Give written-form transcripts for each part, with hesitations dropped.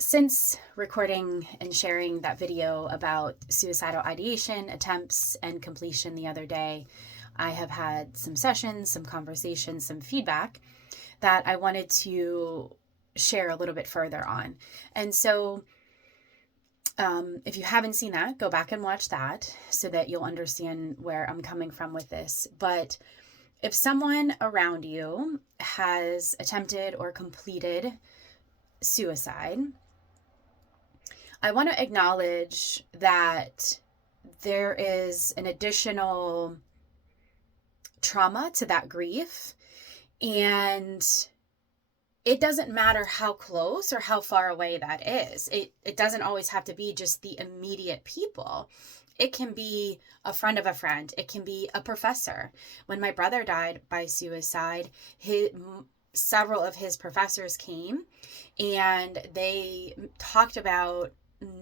Since recording and sharing that video about suicidal ideation attempts and completion the other day, I have had some sessions, some conversations, some feedback that I wanted to share a little bit further on. And so, if you haven't seen that, go back and watch that so that you'll understand where I'm coming from with this. But if someone around you has attempted or completed suicide, I want to acknowledge that there is an additional trauma to that grief, and it doesn't matter how close or how far away that is. It doesn't always have to be just the immediate people. It can be a friend of a friend. It can be a professor. When my brother died by suicide, several of his professors came and they talked about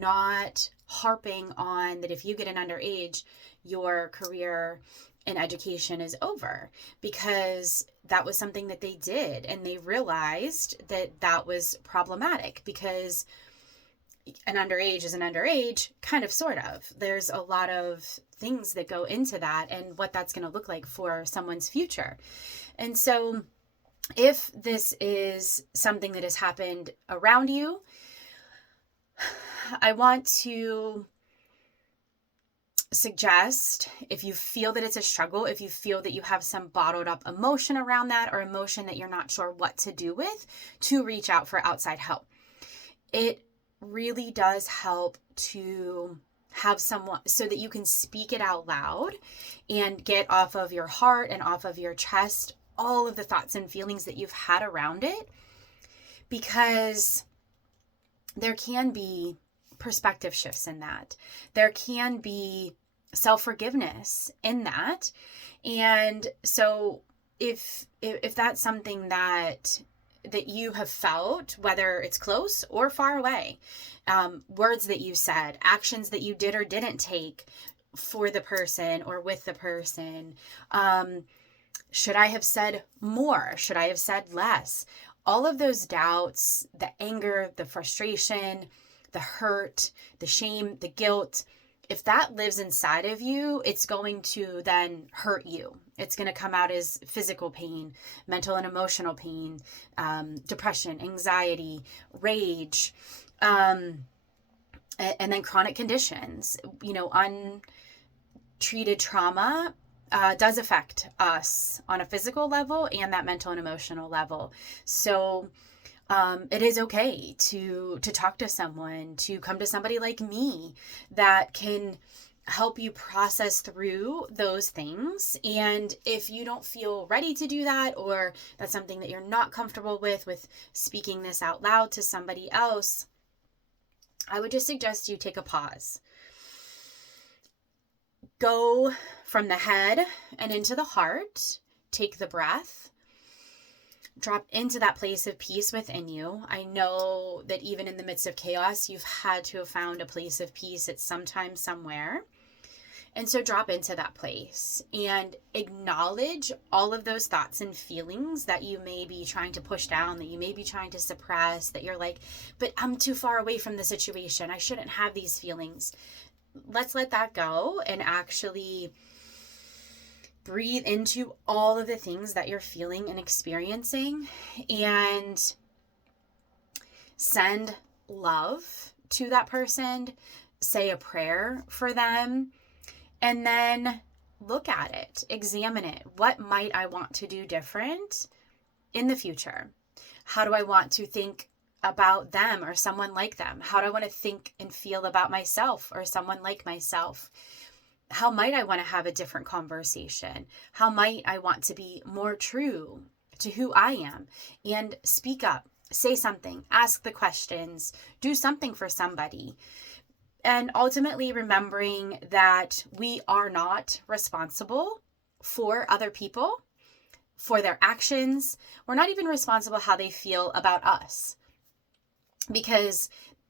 not harping on that if you get an underage, your career in education is over, because that was something that they did, and they realized that that was problematic because an underage is an underage, kind of, sort of. There's a lot of things that go into that and what that's going to look like for someone's future. And so if this is something that has happened around you, I want to suggest, if you feel that it's a struggle, if you feel that you have some bottled up emotion around that, or emotion that you're not sure what to do with, to reach out for outside help. It really does help to have someone so that you can speak it out loud and get off of your heart and off of your chest all of the thoughts and feelings that you've had around it, because there can be perspective shifts in that. There can be self-forgiveness in that. And so if that's something that you have felt, whether it's close or far away, words that you said, actions that you did or didn't take for the person or with the person, should I have said more? Should I have said less? All of those doubts, the anger, the frustration, the hurt, the shame, the guilt, if that lives inside of you, it's going to then hurt you. It's going to come out as physical pain, mental and emotional pain, depression, anxiety, rage, and then chronic conditions. Untreated trauma does affect us on a physical level and that mental and emotional level. So it is okay to talk to someone, to come to somebody like me that can help you process through those things. And if you don't feel ready to do that, or that's something that you're not comfortable with speaking this out loud to somebody else, I would just suggest you take a pause. Go from the head and into the heart. Take the breath. Drop into that place of peace within you. I know that even in the midst of chaos, you've had to have found a place of peace at some time, somewhere. And so drop into that place and acknowledge all of those thoughts and feelings that you may be trying to push down, that you may be trying to suppress, that you're like, but I'm too far away from the situation. I shouldn't have these feelings. Let's let that go and actually breathe into all of the things that you're feeling and experiencing, and send love to that person. Say a prayer for them, and then look at it, examine it. What might I want to do different in the future? How do I want to think about them or someone like them? How do I want to think and feel about myself or someone like myself? How might I want to have a different conversation? How might I want to be more true to who I am? And speak up, say something, ask the questions, do something for somebody. And ultimately remembering that we are not responsible for other people, for their actions. We're not even responsible how they feel about us, because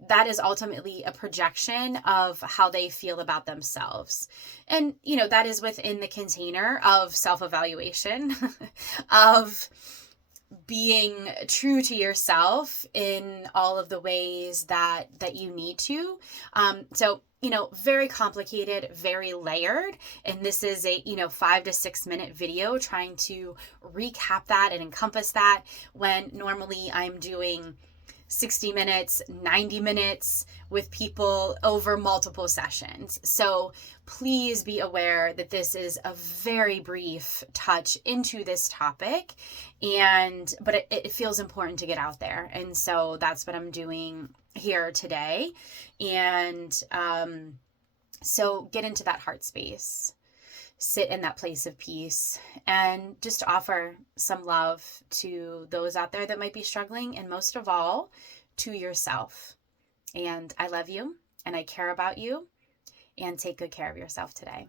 that is ultimately a projection of how they feel about themselves. And, that is within the container of self-evaluation, of being true to yourself in all of the ways that you need to. So, very complicated, very layered. And this is a, 5 to 6 minute video trying to recap that and encompass that, when normally I'm doing 60 minutes, 90 minutes with people over multiple sessions. So please be aware that this is a very brief touch into this topic, but it feels important to get out there. And so that's what I'm doing here today. And so get into that heart space. Sit in that place of peace and just offer some love to those out there that might be struggling, and most of all, to yourself. And I love you and I care about you, and take good care of yourself today.